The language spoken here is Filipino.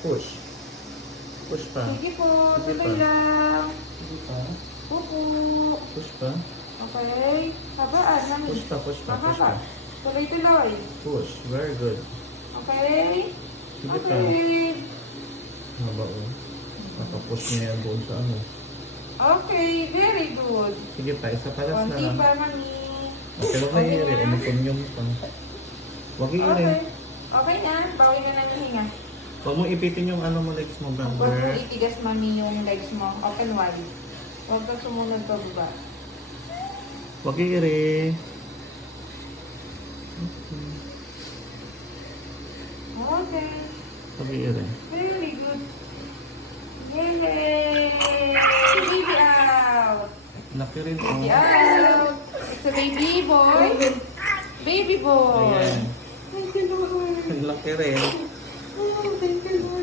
Push. Push pa. Sige po, Sige tuloy pa. lang. Sige pa. Pupo. Push pa. Okay. Habaan, mami. Push pa, push pa, push Mahaba. pa. Tuloy-tuloy. Push. Very good. Okay. Sige pa. Okay. Haba o. Nakapush niya yan doon sa ano. Okay, very good. Sige pa, isa pa last na Konti lang. pa, mami. Okay, huwag na i-iri. Umukunyong pa. Huwag i-iri. Okay. Okay na. Bawi na namin hinga. Huwag mo ipitin yung ano mo legs mo, Huwag mo brother. itigas, mami, yung legs mo. Open wide. Huwag kang sumunod pa baba. Huwag i-iri. Okay. Huwag i-iri. Very good. Yay! Baby out! Laki rin o. Baby out! It's a baby boy. Baby boy. Ayan. Thank you, Lord. Laki rin. Oh, thank you, Lord.